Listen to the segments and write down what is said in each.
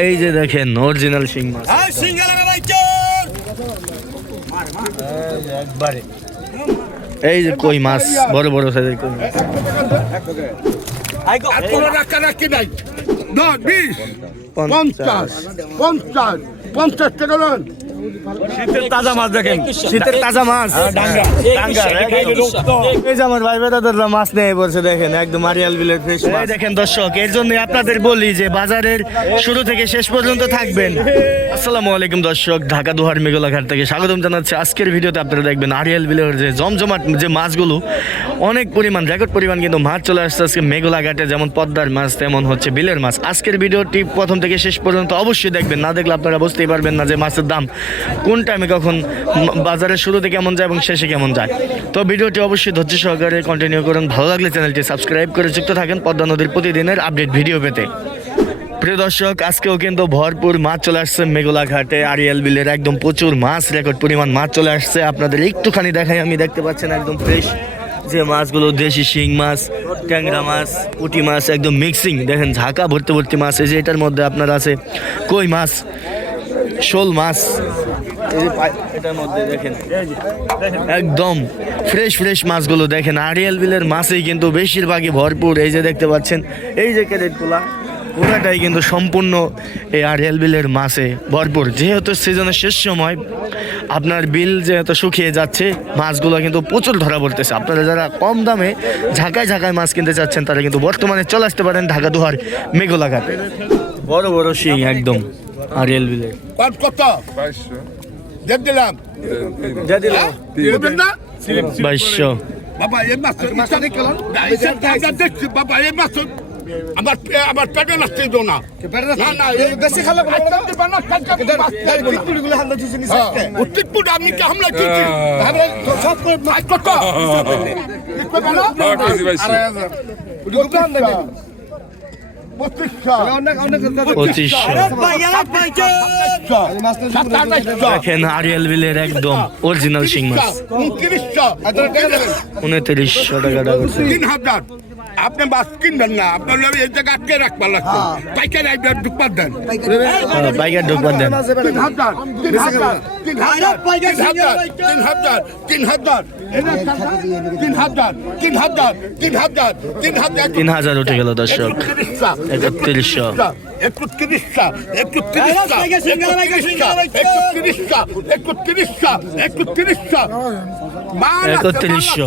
এই যে দেখেন অরিজিনাল শিং মাছ। একবারে। এই যে কই মাছ বড় বড় সাইজের কই মাছ। পঞ্চাশ পঞ্চাশ পঞ্চাশ টাকা লোন। শীতের তাজা মাছ দেখেন। শীতের তাজা মাছ। এই যে আমার ভাই মাছ নিয়ে পড়ছে দেখেন একদম আরিয়াল বিলের ফ্রেশ মাছ। দেখেন দর্শক এর জন্য আপনাদের বলি যে বাজারের শুরু থেকে শেষ পর্যন্ত থাকবেন। আসসালামু আলাইকুম দর্শক ঢাকা দুহার মেঘলাঘাট থেকে স্বাগতম জানাচ্ছি। আজকের ভিডিওতে আপনারা দেখবেন আরিয়াল বিলের যে জমজমাট যে মাছগুলো অনেক পরিমাণ রেকর্ড পরিমাণ কিন্তু মাছ চলে আসছে আজকে মেঘলাঘাটে। যেমন পদ্মার মাছ তেমন হচ্ছে বিলের মাছ। আজকের ভিডিওটি প্রথম থেকে শেষ পর্যন্ত অবশ্যই দেখবেন। না দেখলে আপনারা বুঝতেই পারবেন না যে মাছের দাম কোন টাইমে কখন বাজারের শুরুতে কেমন যায় এবং শেষে কেমন যায়। তো ভিডিওটি অবশ্যই ধৈর্য সহকারে কন্টিনিউ করুন। ভালো লাগলে চ্যানেলটি সাবস্ক্রাইব করে যুক্ত থাকেন পদ্মা নদীর প্রতিদিনের আপডেট ভিডিও পেতে। প্রিয় দর্শক, আজকেও কিন্তু ভরপুর মাছ চলে আসছে মেঘলা ঘাটে। আরিয়াল বিলের একদম প্রচুর মাছ রেকর্ড পরিমাণ মাছ চলে আসছে। আপনাদের একটুখানি দেখাই, আমি দেখতে পাচ্ছেন একদম ফ্রেশ যে মাছগুলো, দেশি শিং মাছ, ট্যাংরা মাছ, পুঁটি মাছ, একদম মিক্সিং দেখেন, ঝাঁকা ভর্তি ভর্তি মাছ। এই যে এটার মধ্যে আপনার আছে কই মাছ? শোল মাছ। এটার মধ্যে দেখেন। একদম ফ্রেশ ফ্রেশ মাছগুলো দেখেন। আরিয়াল বিলের মাছেই কিন্তু বেশিরভাগই ভরপুর। এই যে দেখতে পাচ্ছেন এই যে ক্যারেটগুলা পুরাটাই কিন্তু সম্পূর্ণ এই আরিয়াল বিলের মাছে ভরপুর। যেহেতু সিজনের শেষ সময় আপনার বিল যেহেতু শুকিয়ে যাচ্ছে মাছগুলো কিন্তু প্রচুর ধরা পড়তেছে। আপনারা যারা কম দামে ঝাঁকায় ঝাঁকায় মাছ কিনতে চাচ্ছেন তারা কিন্তু বর্তমানে চলে আসতে পারেন ঢাকা দুহার মেঘলাঘাটে বড় বড় শিং একদম। আরিয়াল বিলের কত? কত দেখ দিলাম। যা দিলাম। না? বাইশশো। বাবা এই মাছ দেখছি বাবা এই মাছ আমার আমার পেটে লাগছে তো না। না না এই বেশি খালে উত্তিপুর আমি কি হামলা দিচ্ছি সব করে মাছ কত? দেখেন আরিয়াল বিলের একদম অরিজিনাল শিং মাছ। উনত্রিশশো। টাকা টাকা তিন হাজার। আপনি মাছ কিনবেন না আপনার এই জায়গা আটকে রাখবার লাগবে পাইকারি আইবার ঢুকবার দেন হ্যাঁ, বাইকার ঢুকবার দেন তিন হাজার তিন হাজার তিন হাজার তিন হাজার তিন হাজার তিন হাজার তিন হাজার তিন হাজার তিন হাজার তিন হাজার তিন হাজার উঠে গেল দর্শক একত্রিশশো একত্রিশটা একত্রিশটা একত্রিশটা একত্রিশটা একত্রিশটা একত্রিশটা একত্রিশশো।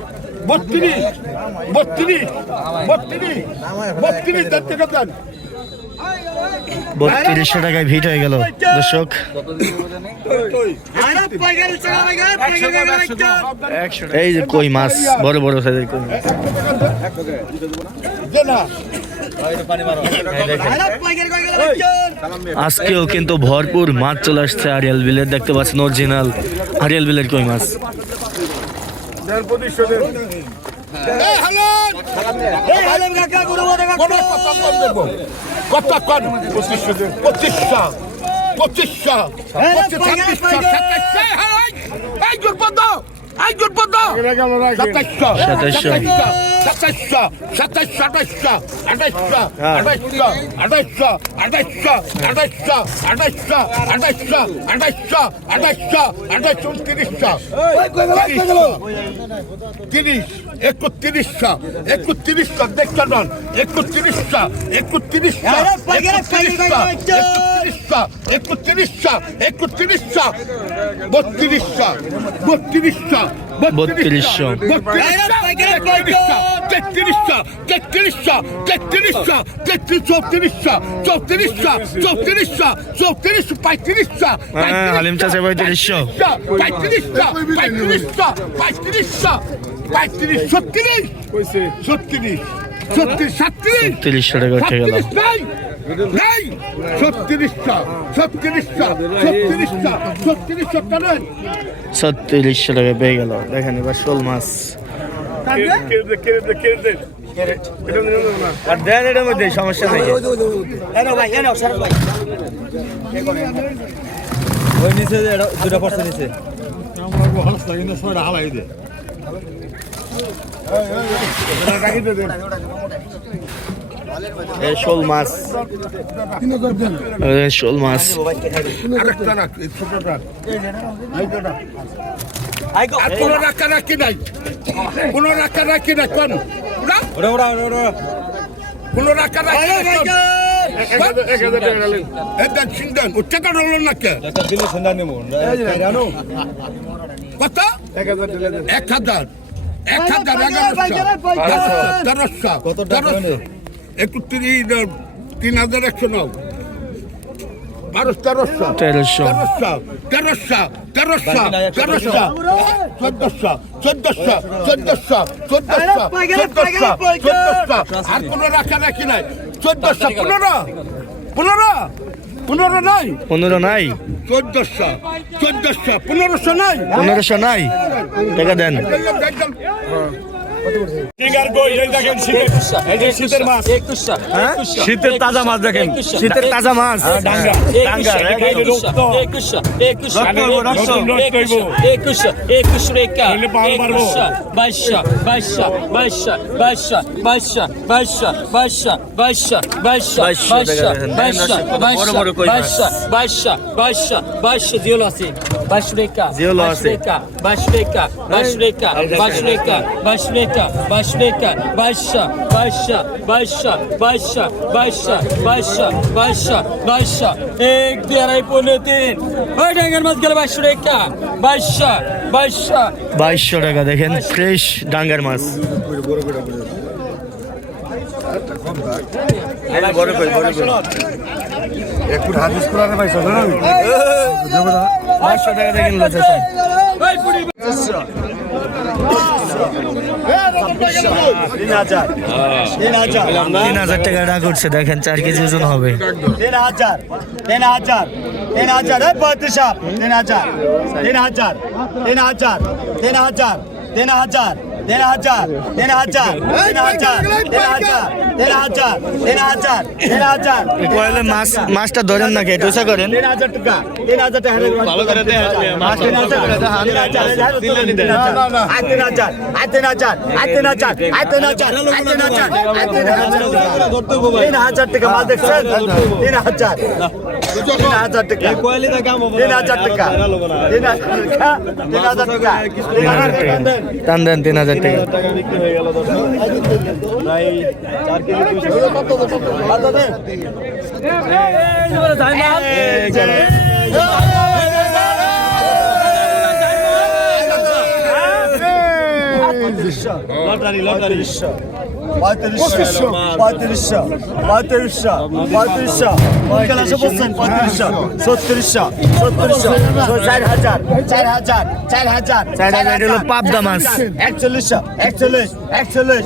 বত্রিশ বত্রিশ বত্রিশ বত্রিশ দেখতে গেছেন বত্রিশশো টাকায় ভিট হয়ে গেল। দর্শক এই যে কই মাছ বড় বড় সাইজের কই মাছ। আজকেও কিন্তু ভরপুর মাছ চলে আসছে আরিয়াল বিলের দেখতে পাচ্ছেন অরিজিনাল আরিয়াল বিলের কই মাছ। বিধান পরিষদের কত কন পঁচিশশো। পঁচিশশো। পঁচিশশো পঁচিশ ছাব্বিশশো সাতাশশো। তিরিশ একত্রিশটা একত্রিশটা দেখতে নন একত্রিশটা একত্রিশটা একত্রিশটা একত্রিশটা একত্রিশটা একত্রিশটা বত্রিশটা বত্রিশটা বত্রিশশো তেত্রিশটা তেত্রিশটা তেত্রিশটা তেত্রিশ চৌত্রিশটা চৌত্রিশটা চৌত্রিশটা চৌত্রিশ পঁয়ত্রিশটা আলিম চাষে পঁয়ত্রিশশো। পঁয়ত্রিশটা পঁয়ত্রিশটা পঁয়ত্রিশটা পঁয়ত্রিশ ছত্রিশ ছত্রিশ ছত্রিশ সাতত্রিশ ছত্রিশশো টাকা উঠে গেল। নাই ছত্রিশটা ছত্রিশটা ছত্রিশটা ছত্রিশটা টানেন ছত্রিশশো টাকা পেয়ে গেল দেখেন এবার শোল মাছ আর দেন এটার মধ্যে সমস্যা নেই ওই নিচে দুটা পড়ছে নিচে এই শোল মাছ শোল মাছ কোনো রাখা রাখি নাই কোনো রাখা রাখি নাই কোন কোনো রাখা রাখি কত এক হাজার এক হাজার এগারোশো তেরোশো তেরোশো একটু তিন হাজার একশো নাও। বারো তেরোশো। তেরোশো। তেরোশো তেরোশো তেরোশো তেরোশো চোদ্দশো চোদ্দশো চোদ্দশো চোদ্দশো চোদ্দশো চোদ্দশো। আর কোনো রাখা রাখি নাই। চোদ্দশো পনেরো পনেরো পনেরো নাই। পনেরো নাই। চোদ্দশো চোদ্দশো পনেরোশো নাই। পনেরোশো নাই। টাকা দেন। শীতের তাজা মাছ দেখেন শীতের তাজা মাছ জিওল আছে বাইশ রেখা বাইশ রেখা বাইশ রেখা বাইশ রেখা বাইশ রেখা বাইশ রেখা দেখেন শীতের তাজা মাছ ডাঙ্গা ডাঙ্গা জিওল আছে। এক দুই আড়াই পনেরো তিন ওই ডাঙ্গার মাছ গেলে বাইশশো টাকা বাইশশো বাইশশো বাইশশো টাকা দেখেন ফ্রেশ ডাঙ্গার মাছ বাইশশো টাকা দেখেন লজ্জা তিন হাজার টাকা টাকা করছে দেখেন চার কেজি ওজন হবে তিন হাজার তিন হাজার তিন হাজার পঁয়ত্রিশ তিন হাজার তিন হাজার তিন হাজার তিন হাজার তিন হাজার তেরো হাজার তেরো হাজার তেরো হাজার তেরো হাজার তেরো হাজার তেরো হাজার তেরো হাজার কয়েলে মাছ মাছটা ধরেন না খেয়ে দোষা করেন তেরো হাজার টাকা তেরো হাজার টাকা ভালো করে দেয় হাজার আট তেরো হাজার আট তেরো হাজার আট তেরো হাজার আট তেরো হাজার আট তেরো হাজার আট তেরো হাজার তিন হাজার টাকা মাছ দেখছেন তিন হাজার তিন হাজার টাকা তিন হাজার টাকা তিন হাজার টাকা তিন হাজার টাকা। টান দেন তিন হাজার টাকা কত দেন? পঁয়ত্রিশশো পঁয়ত্রিশশো পঁয়ত্রিশশো পঁয়ত্রিশশো পঁয়ত্রিশশো বলছেন পঁয়ত্রিশশো ছত্রিশশো ছত্রিশশো চার হাজার চার হাজার চার হাজার চার হাজার হলো পাবদা মাছ। একচল্লিশশো একচল্লিশ একচল্লিশ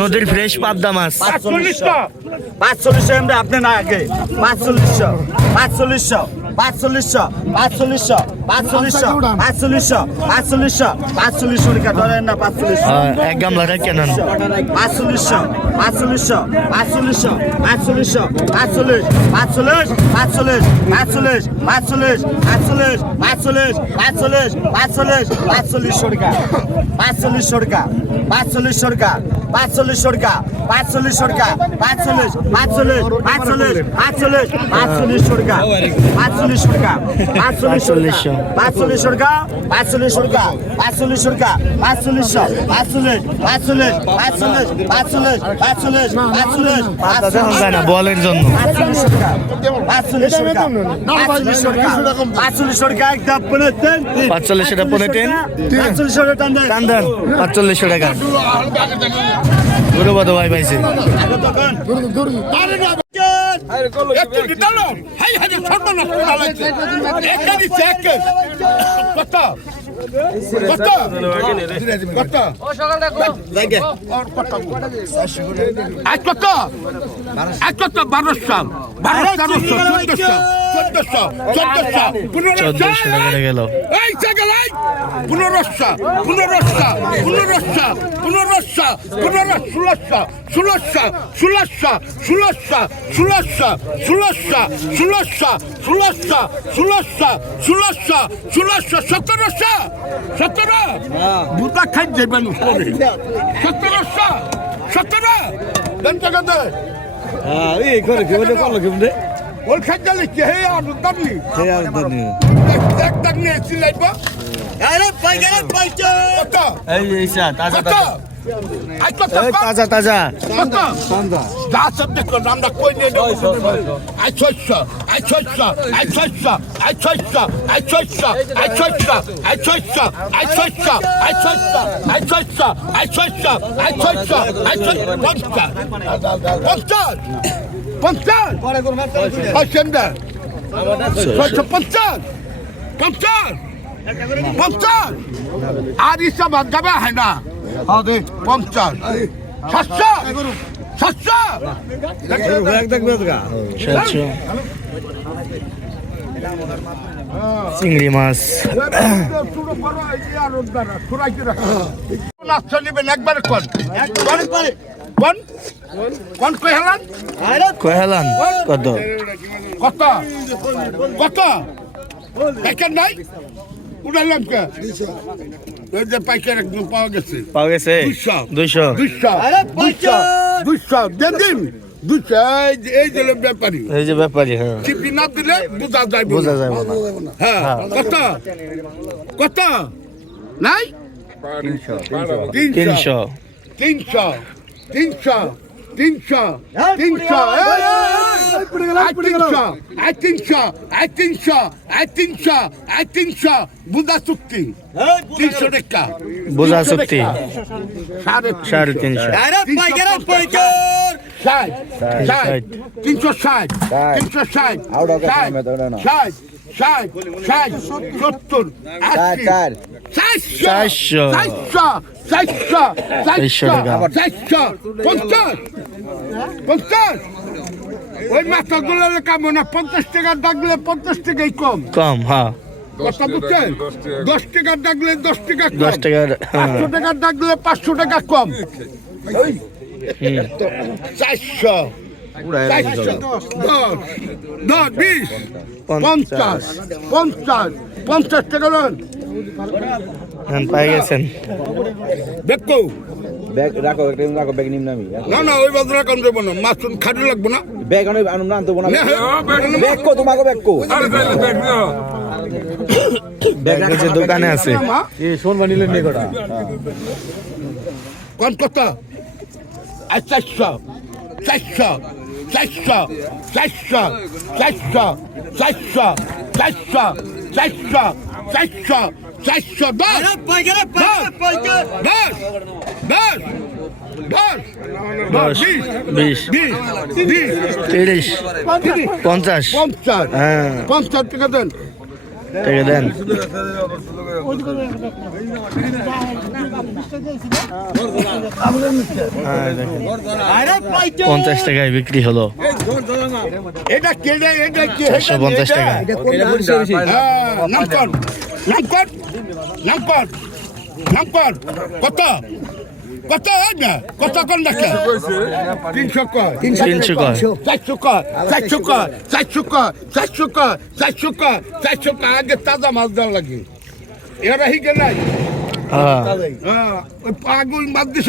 নদীর ফ্রেশ পাবদা মাছ। পাঁচচল্লিশশো পাঁচচল্লিশশো এমনি আপনি না আগে পাঁচচল্লিশশো পাঁচচল্লিশশো পাঁচচল্লিশশো পাঁচচল্লিশশো পাঁচচল্লিশশো পাঁচচল্লিশশো পাঁচচল্লিশশো পাঁচচল্লিশশো টাকা ধরেন না পাঁচচল্লিশশো। আহ, এক গামলাটা কেনেন পাঁচচল্লিশশো পাঁচচল্লিশশো পাঁচচল্লিশশো পাঁচচল্লিশশো পাঁচচল্লিশ পাঁচচল্লিশ পাঁচচল্লিশ পাঁচচল্লিশ পাঁচচল্লিশ পাঁচচল্লিশ পাঁচচল্লিশ পাঁচচল্লিশ পাঁচচল্লিশ পাঁচচল্লিশশো টাকা পাঁচচল্লিশশো টাকা পাঁচচল্লিশশো টাকা পাঁচচল্লিশশো টাকা পাঁচচল্লিশশো টাকা পাঁচচল্লিশ পাঁচচল্লিশ পাঁচচল্লিশ পাঁচচল্লিশ পাঁচচল্লিশশো টাকা পাঁচচল্লিশশো টাকা পাঁচচল্লিশশো পাঁচচল্লিশশো টাকা পাঁচচল্লিশশো টাকা পাঁচচল্লিশশো টাকা পাঁচচল্লিশশো পাঁচচল্লিশ পাঁচচল্লিশ পাঁচচল্লিশ পাঁচচল্লিশ পাঁচচল্লিশ পাঁচচল্লিশ যায় না বলের জন্য পাঁচচল্লিশশো টাকা পাঁচচল্লিশশো টাকা পাঁচচল্লিশশো টাকা পাঁচচল্লিশশো টাকা একদম পনেরো তিন পাঁচচল্লিশশো টাকা পনেরো তিন পাঁচচল্লিশশো টাকা টান দেন টান পাঁচচল্লিশশো টাকা গুরুবাদ ভাই পাইছে। একটু দিতালো হাই হাই সর্বনাশ করে লাগছে। একে দিচ্ছে একে কত? কত? কত? আজ কত? আজ কত? বারোশো। বারোশো চোদ্দশো চোদ্দশো চোদ্দশো চোদ্দশো পনেরোশো। টাকা গেল। এই জায়গায় পনেরোশো পনেরোশো পনেরোশো পনেরোশো পনেরো ষোলোশো ষোলোশো ষোলোশো ষোলোশো ষোলোশো Sulassa, Sulassa, Sulassa, Sulassa, Sulassa, Sulassa, Sulassa, Satarassa, Satara, Buddha Kajaban, Satarassa, Satara, dan tagada. Ah, ini kau nak kau nak kau nak kau nak. Ol kajalah kaya anu tadi. Kaya anu tadi. Tak tak ni silai pa. Alat pai alat pai je. Kata. Eh, iya, taza taza. তাজা তাজা আমরা কই নিয়ে দেবো I ছয়শো I ছয়শো I ছয়শো I ছয়শো আই ছয়শো আই ছয়শো আই ছয়শো আই ছয়শো আই ছয়শো আই ছয়শো আই ছয়শো আই ছয়শো আই ছয়শো পঞ্চাশ পঞ্চাশ পঞ্চাশ ছয়শো পঞ্চাশ পঞ্চাশ পঞ্চাশ আর ইসব যাবে হয় না পঞ্চাশ। সাতশো! সাতশো! সাতশো। চিংড়ি মাছ। একবার কোন? কোন? কোন কই হেলান কহেলান কত? কত? কত? প্যাকেট নাই? উড়ালাম কে ওই যে প্যাকেট একদম পাওয়া গেছে। পাওয়া গেছে? দুইশো। দুইশো। দুইশো। দেন দুইশো। এই যে- ব্যাপারী। এই যে ব্যাপারী হ্যাঁ। চিপি না দিলে বোঝা যায় বোঝা যাবে না। হ্যাঁ কত? কত? নাই? তিনশো তিনশো। তিনশো। তিনশো। তিনশো। তিনশো আই তিনশো আই তিনশো আই তিনশো আই তিনশো বুধা চুক্তি তিনশো টাকা। বোঝা চুক্তি সাড়ে তিনশো। ষাট। ষাট। তিনশো ষাট। তিনশো ষাট। ষাট। ষাট। ষাট। সত্তর। চারশো। চারশো। চারশো। চারশো। চারশো। পঞ্চাশ। পঞ্চাশ। ওই মাথাগুলো কামো না পঞ্চাশ টাকার ডাকলে পঞ্চাশ টাকাই কম। কম হ্যাঁ কথা বুঝছেন? দশ টাকার ডাকলে দশ টাকা দশ টাকার হ্যাঁ। পাঁচশো টাকার ডাকলে পাঁচশো টাকা কম। চারশো। পঞ্চাশ। পঞ্চাশ পঞ্চাশ টাকা লোন। হ্যাঁ, পাই গেছেন। দেখো ব্যাগ রাখো একটা রাখো ব্যাগ নিম নামি না না ওই বাজারে কম দেবো না মাছ খাটি লাগবো না ব্যাগ আনো আনো না আনতে না ব্যাগ কো তোমাকে ব্যাগ কো ব্যাগ যে দোকানে আছে এই সোন বানিলেন নে কটা কোন কত আর চারশো চারশো চারশো চারশো চারশো চারশো চারশো চারশো চারশো চারশো দশ। দশ। দশ। দশ। বিশ। তিরিশ। পঞ্চাশ। পঞ্চাশ। হ্যাঁ। পঞ্চাশ টাকা দেন। টাকা দেন। পঞ্চাশ টাকায় বিক্রি হলো। চারশো পঞ্চাশ টাকা। হ্যাঁ, নাম কর নাম কর কর কর কত কত না কত কর দেখে? তিনশো কর তিনশো কয় চারশো কর চারশো কর চারশো কর চারশো কর চারশো কর চারশো কর আগে তাজা মাছ দেওয়া লাগে। এরা হিগে নাই? হ্যাঁ। হ্যাঁ ওই পাগুল মাছ দিস